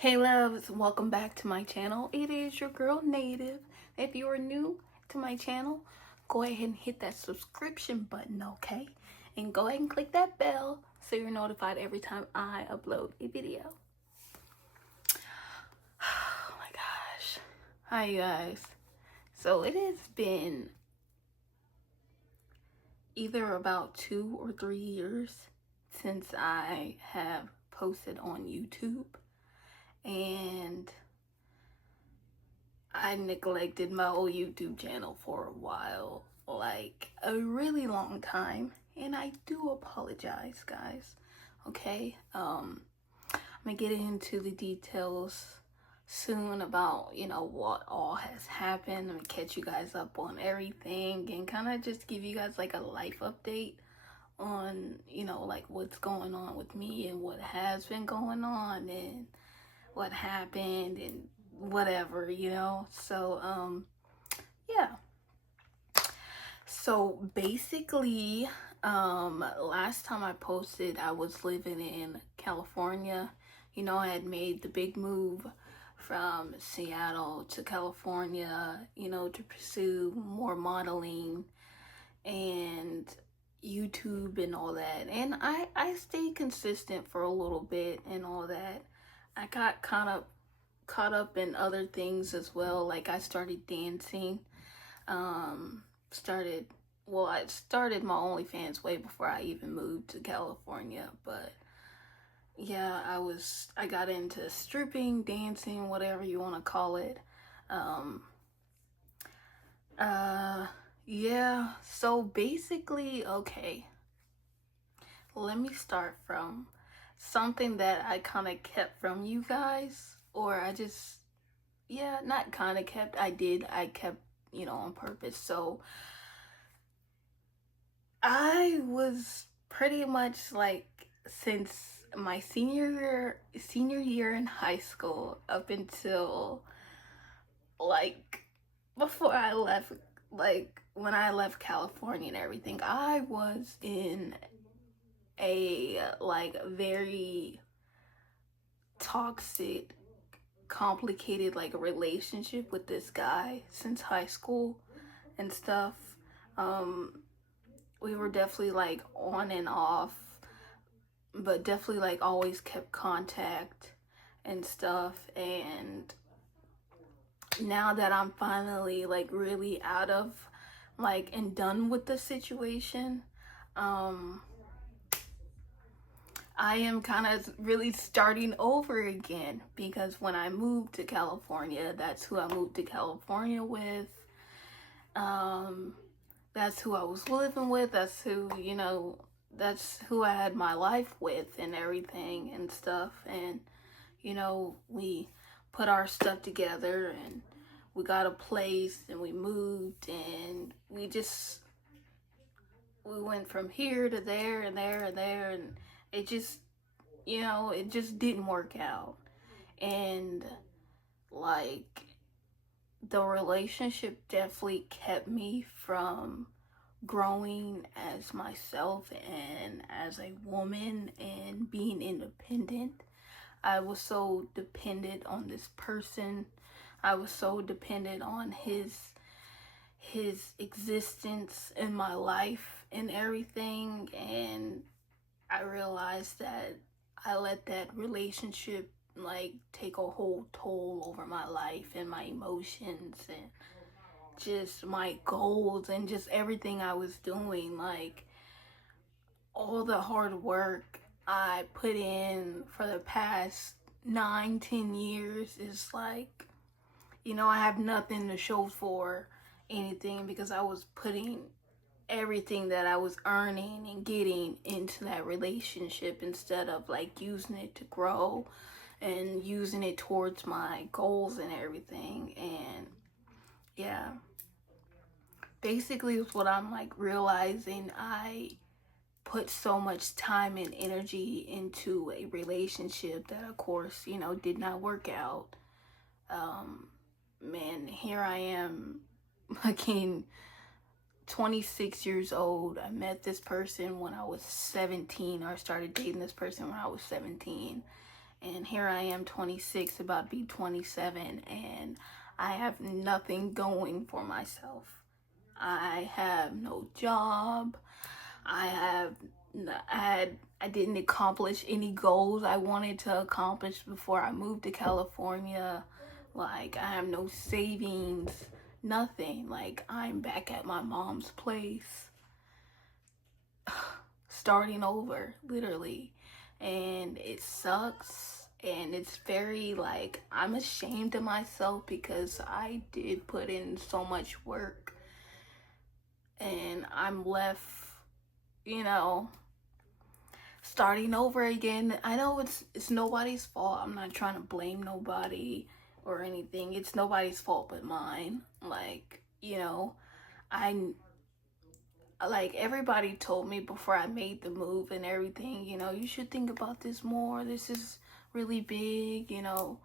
Hey loves, welcome back to my channel. It is your girl Native. If you are new to my channel, go ahead and hit that subscription button, okay? And go ahead and click that bell so you're notified every time I upload a video. Oh my gosh. Hi you guys. So it has been either about 2 or 3 years since I have posted on YouTube. And I neglected my old YouTube channel for a while, like a really long time, and I do apologize, guys. Okay, I'm gonna get into the details soon about what all has happened. I'm gonna catch you guys up on everything and kind of just give you guys like a life update on like what's going on with me and what has been going on and what happened and whatever, so yeah. So basically, last time I posted, I was living in California. I had made the big move from Seattle to California, to pursue more modeling and YouTube and all that. And I stayed consistent for a little bit and all that. I got kind of caught up in other things as well. Like I started dancing. I started my OnlyFans way before I even moved to California. But yeah, I got into stripping, dancing, whatever you want to call it. Um, yeah. So basically, okay. Let me start from something that I kind of kept from you guys, or not kind of kept, I kept, on purpose. So I was pretty much like, since my senior year in high school up until like before I left, like when I left California and everything, I was in a like very toxic, complicated like relationship with this guy since high school and stuff. We were definitely like on and off, but definitely like always kept contact and stuff. And now that I'm finally like really out of like and done with the situation, I am kind of really starting over again, because when I moved to California, that's who I moved to California with. That's who I was living with. That's who I had my life with and everything and stuff. And, we put our stuff together and we got a place and we moved and we went from here to there and there and there, and it just it just didn't work out. And like the relationship definitely kept me from growing as myself and as a woman and being independent. I was so dependent on this person. I was so dependent on his existence in my life and everything. And I realized that I let that relationship like take a whole toll over my life and my emotions and just my goals and just everything I was doing. Like all the hard work I put in for the past 9-10 years is like, I have nothing to show for anything, because I was putting everything that I was earning and getting into that relationship instead of like using it to grow and using it towards my goals and everything. And yeah, basically it's what I'm like realizing. I put so much time and energy into a relationship that of course did not work out. Man, here I am again, 26 years old. I met this person when I was 17, or started dating this person when I was 17. And here I am, 26, about to be 27, and I have nothing going for myself. I have no job. I have I didn't accomplish any goals I wanted to accomplish before I moved to California. Like, I have no savings, nothing. Like, I'm back at my mom's place, starting over, literally. And it sucks. And it's very, like, I'm ashamed of myself because I did put in so much work. And I'm left, you know, starting over again. I know it's nobody's fault. I'm not trying to blame nobody or anything. It's nobody's fault but mine. Like, you know, I like everybody told me before I made the move and everything, you know, you should think about this more. This is really big, you know.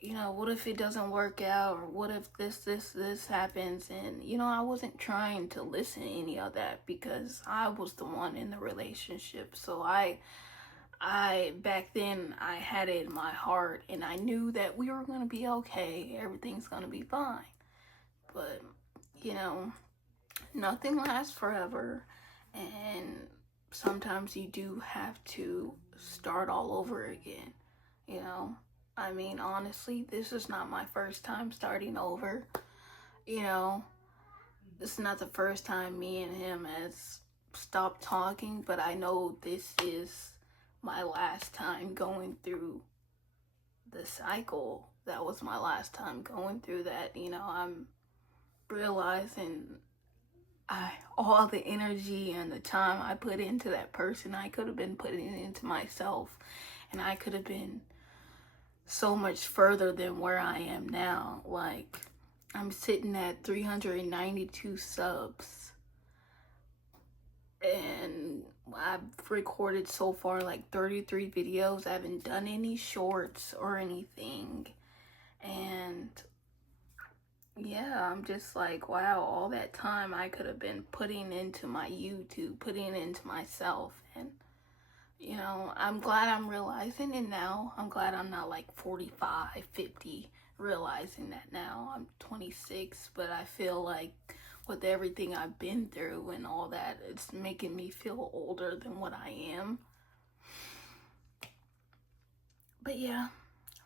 You know, what if it doesn't work out, or what if this happens? And you know, I wasn't trying to listen to any of that because I was the one in the relationship. So I back then I had it in my heart and I knew that we were going to be okay. Everything's going to be fine. But, you know, nothing lasts forever, and sometimes you do have to start all over again, you know. I mean, honestly, this is not my first time starting over. You know, this is not the first time me and him has stopped talking, but I know this is my last time going through the cycle. That was my last time going through that. You know, I'm realizing all the energy and the time I put into that person, I could have been putting it into myself, and I could have been so much further than where I am now. Like, I'm sitting at 392 subs, and I've recorded so far like 33 videos. I haven't done any shorts or anything. And yeah, I'm just like, wow, all that time I could have been putting into my YouTube, putting into myself. And you know, I'm glad I'm realizing it now. I'm glad I'm not like 45, 50, realizing that now. I'm 26, but I feel like with everything I've been through and all that, it's making me feel older than what I am. But yeah,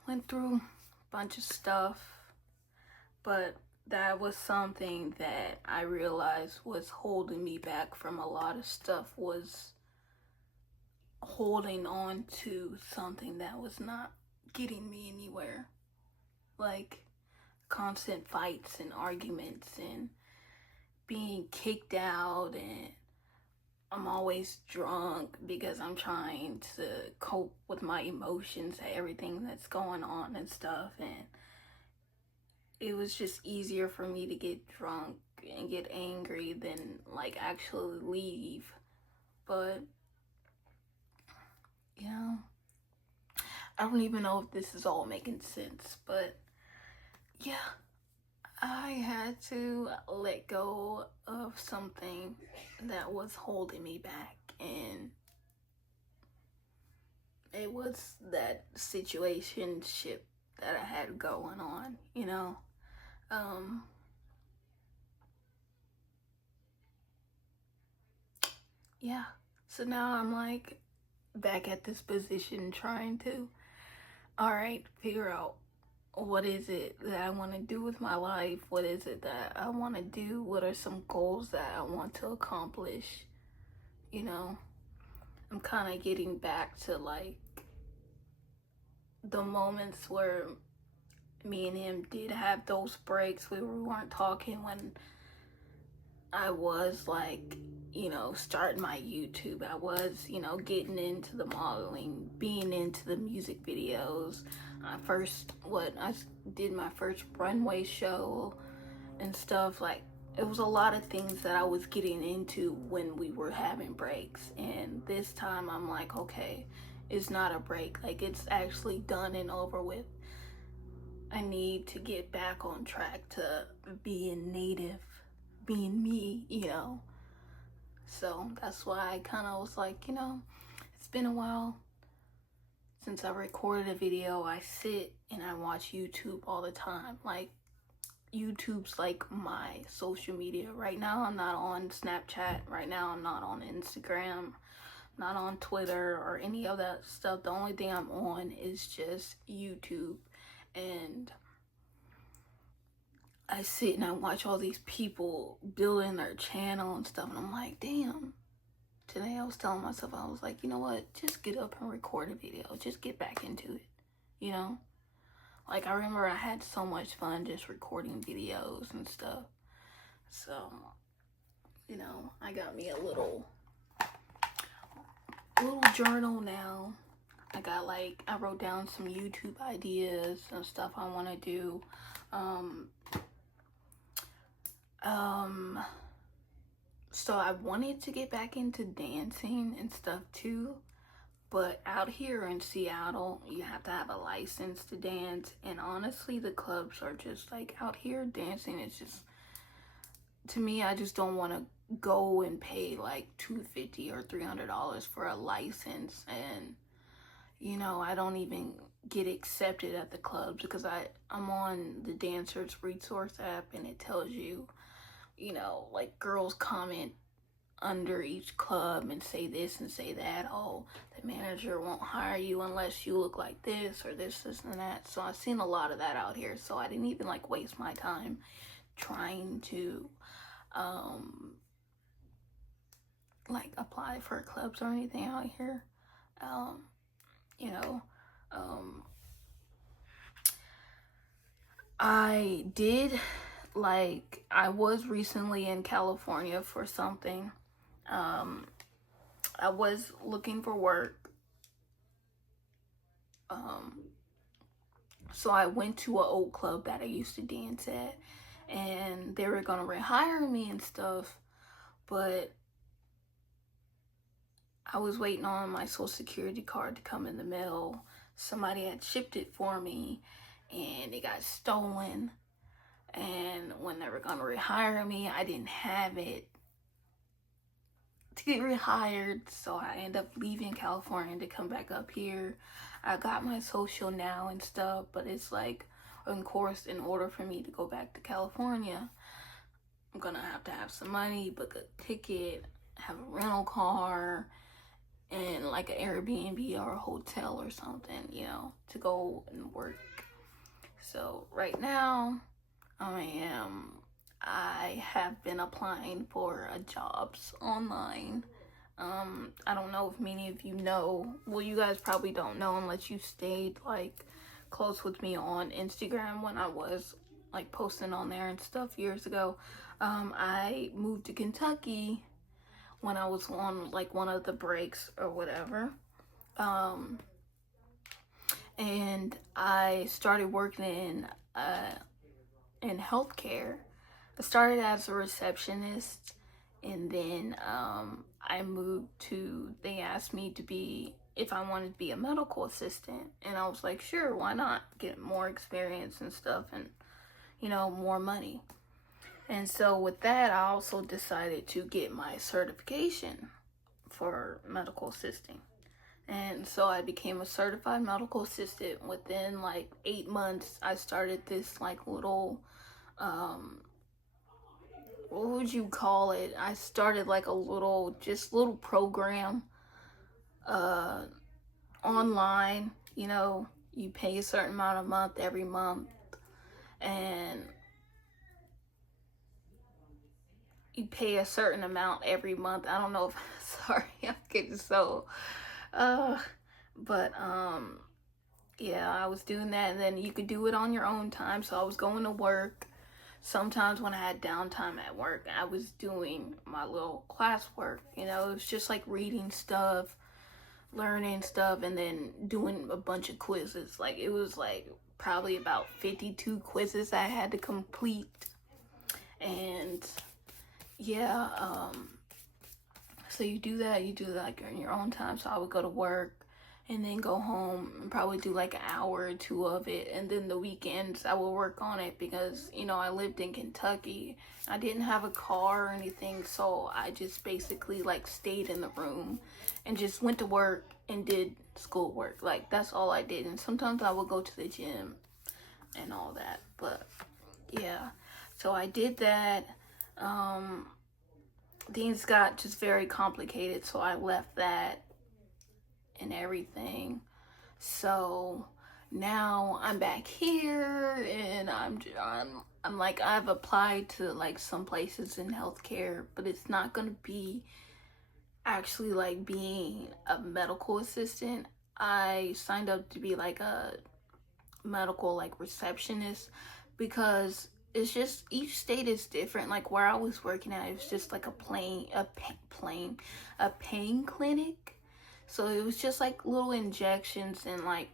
went through a bunch of stuff, but that was something that I realized was holding me back from a lot of stuff, was holding on to something that was not getting me anywhere. Like constant fights and arguments and being kicked out, and I'm always drunk because I'm trying to cope with my emotions and everything that's going on and stuff. And it was just easier for me to get drunk and get angry than like actually leave. But you know, I don't even know if this is all making sense, but yeah, I had to let go of something that was holding me back, and it was that situationship that I had going on, you know. Um, yeah. So now I'm like back at this position trying to, all right, figure out what is it that I want to do with my life? What is it that I want to do? What are some goals that I want to accomplish? You know, I'm kind of getting back to like the moments where me and him did have those breaks. We weren't talking when I was like, you know, starting my YouTube. I was, you know, getting into the modeling, being into the music videos. I did my first runway show and stuff. Like, it was a lot of things that I was getting into when we were having breaks. And this time I'm like, okay, it's not a break. Like, it's actually done and over with. I need to get back on track to being native, being me, you know. So that's why I kind of was like, you know, it's been a while since I recorded a video, I sit and I watch YouTube all the time. Like, YouTube's like my social media. Right now, I'm not on Snapchat. Right now, I'm not on Instagram, not on Twitter or any of that stuff. The only thing I'm on is just YouTube. And I sit and I watch all these people building their channel and stuff. And I'm like, damn. Today I was telling myself, I was like, you know what? Just get up and record a video. Just get back into it, you know? Like, I remember I had so much fun just recording videos and stuff. So, you know, I got me a little journal now. I wrote down some YouTube ideas and stuff I want to do. So I wanted to get back into dancing and stuff too, but out here in Seattle, you have to have a license to dance, and honestly, the clubs are just like, out here dancing is just, to me, I just don't want to go and pay like $250 or $300 for a license, and you know, I don't even get accepted at the clubs because I'm on the Dancers Resource app, and it tells you, you know, like, girls comment under each club and say this and say that. Oh, the manager won't hire you unless you look like this or this and that. So I've seen a lot of that out here. So I didn't even like waste my time trying to like apply for clubs or anything out here. You know, I did, like, I was recently in California for something. I was looking for work. So I went to an old club that I used to dance at, and they were gonna rehire me and stuff, but I was waiting on my social security card to come in the mail. Somebody had shipped it for me, and it got stolen. And when they were gonna rehire me, I didn't have it to get rehired, so I ended up leaving California to come back up here. I got my social now and stuff, but it's like, of course, in order for me to go back to California, I'm gonna have to have some money, book a ticket, have a rental car, and like an Airbnb or a hotel or something, you know, to go and work. So right now, I have been applying for jobs online. I don't know if many of you know. Well, you guys probably don't know unless you stayed like close with me on Instagram when I was like posting on there and stuff years ago. I moved to Kentucky when I was on like one of the breaks or whatever. And I started working in healthcare. I started as a receptionist, and then I moved to, they asked me to be, if I wanted to be a medical assistant, and I was like, sure, why not? Get more experience and stuff, and, you know, more money. And so with that, I also decided to get my certification for medical assisting. And so I became a certified medical assistant. Within like 8 months, I started this like little, what would you call it? I started like a little program, online, you know, you pay a certain amount a month every month, and you pay a certain amount every month. I don't know if, sorry, I'm getting so, but, yeah, I was doing that, and then you could do it on your own time. So I was going to work. Sometimes when I had downtime at work, I was doing my little classwork. You know, it was just like reading stuff, learning stuff, and then doing a bunch of quizzes. Like, it was like probably about 52 quizzes I had to complete. And yeah, so you do that like in your own time. So I would go to work and then go home and probably do like an hour or two of it, and then the weekends I would work on it because, you know, I lived in Kentucky. I didn't have a car or anything, so I just basically like stayed in the room and just went to work and did schoolwork. Like, that's all I did. And sometimes I would go to the gym and all that. But yeah, so I did that. Um, Things got just very complicated, so I left that and everything. So now I'm back here, and I'm like, I've applied to like some places in healthcare, but it's not gonna be actually like being a medical assistant. I signed up to be like a medical like receptionist, because it's just each state is different. Like where I was working at, it was just like a pain clinic. So it was just like little injections and like,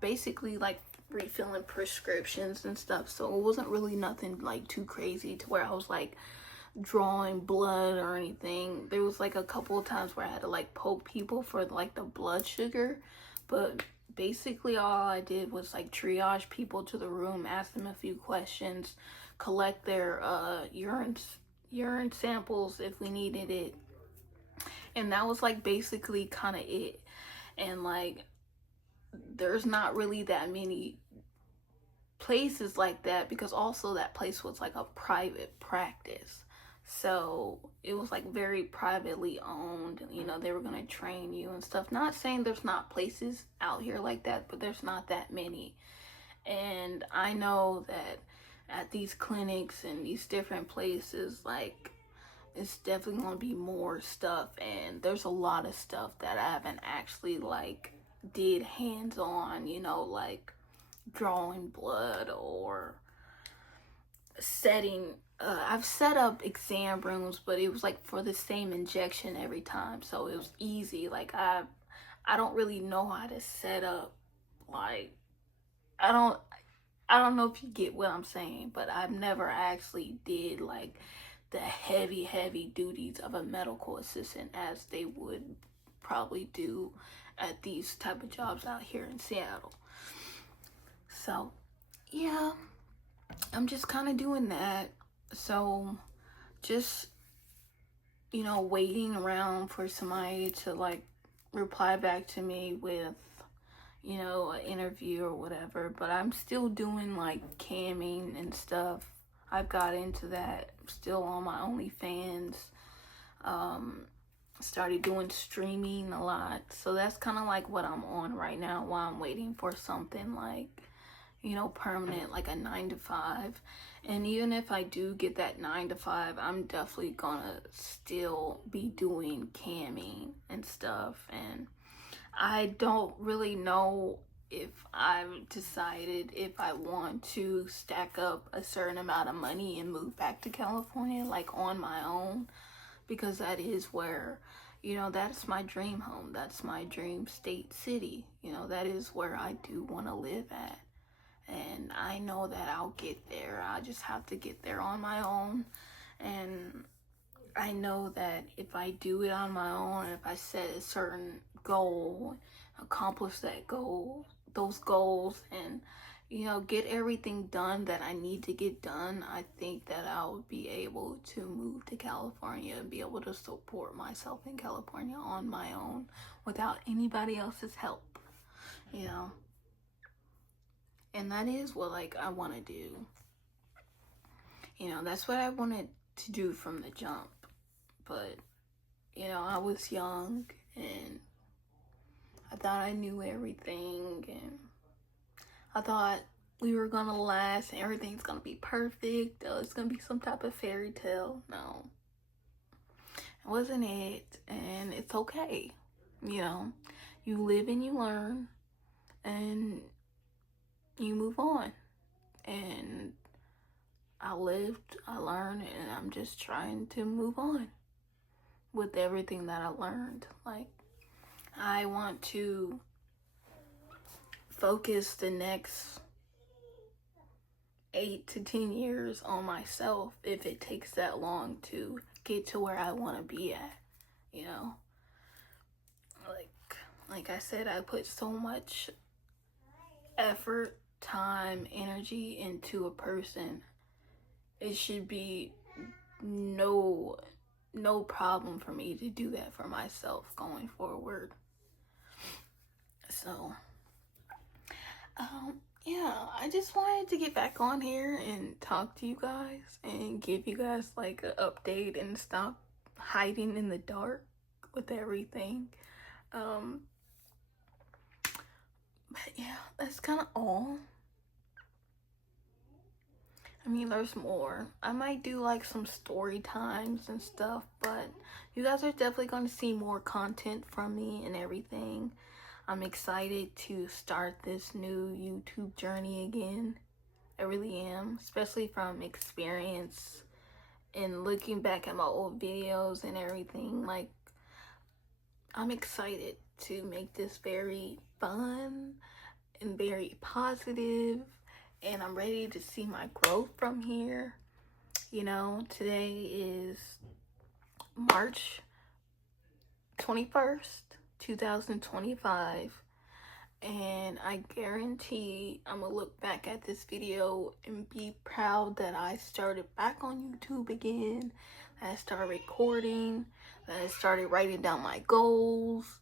basically like refilling prescriptions and stuff. So it wasn't really nothing like too crazy to where I was like drawing blood or anything. There was like a couple of times where I had to like poke people for like the blood sugar, but basically all I did was like triage people to the room, ask them a few questions, collect their urine samples if we needed it, and that was like basically kind of it. And like there's not really that many places like that, because also that place was like a private practice, so it was like very privately owned. They were going to train you and stuff. Not saying there's not places out here like that, but there's not that many. And I know that at these clinics and these different places, like, it's definitely going to be more stuff, and there's a lot of stuff that I haven't actually like did hands on, like drawing blood or setting. I've set up exam rooms, but it was like for the same injection every time, so it was easy. Like I don't really know how to set up, like, I don't I don't know if you get what I'm saying, but I've never actually did like the heavy duties of a medical assistant as they would probably do at these type of jobs out here in Seattle. So yeah, I'm just kind of doing that. So just, waiting around for somebody to like reply back to me with, an interview or whatever. But I'm still doing like camming and stuff. I've got into that. I'm still on my OnlyFans. Started doing streaming a lot. So that's kind of like what I'm on right now while I'm waiting for something like, permanent, like a 9 to 5. And even if I do get that 9 to 5, I'm definitely gonna still be doing camming and stuff. And I don't really know if I've decided if I want to stack up a certain amount of money and move back to California, like on my own, because that is where, that's my dream home. That's my dream state city. That is where I do want to live at. And I know that I'll get there. I just have to get there on my own. And I know that if I do it on my own, if I set a certain goal, accomplish those goals, and get everything done that I need to get done, I think that I would be able to move to California and be able to support myself in California on my own without anybody else's help, you know. And that is what like I want to do. That's what I wanted to do from the jump. But I was young and I thought I knew everything, and I thought we were gonna last and everything's gonna be perfect. It's gonna be some type of fairy tale. No, it wasn't it. And it's okay. You live and you learn and you move on. And I lived, I learned, and I'm just trying to move on with everything that I learned. Like, I want to focus the next 8 to 10 years on myself if it takes that long to get to where I want to be at, you know? Like I said, I put so much effort, time, energy into a person. It should be no problem for me to do that for myself going forward. So, yeah, I just wanted to get back on here and talk to you guys and give you guys like an update and stop hiding in the dark with everything. Um, but yeah, that's kind of all. I mean, there's more. I might do like some story times and stuff, but you guys are definitely going to see more content from me and everything. I'm excited to start this new YouTube journey again. I really am, especially from experience and looking back at my old videos and everything. Like, I'm excited to make this very fun and very positive, and I'm ready to see my growth from here. You know, today is March 21st, 2025, and I guarantee I'm gonna look back at this video and be proud that I started back on YouTube again, that I started recording, that I started writing down my goals,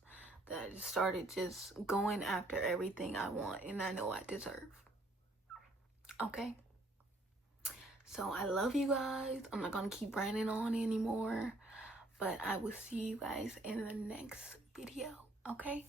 that I started just going after everything I want and I know I deserve. Okay? So I love you guys. I'm not gonna keep ranting on anymore, but I will see you guys in the next video. Okay?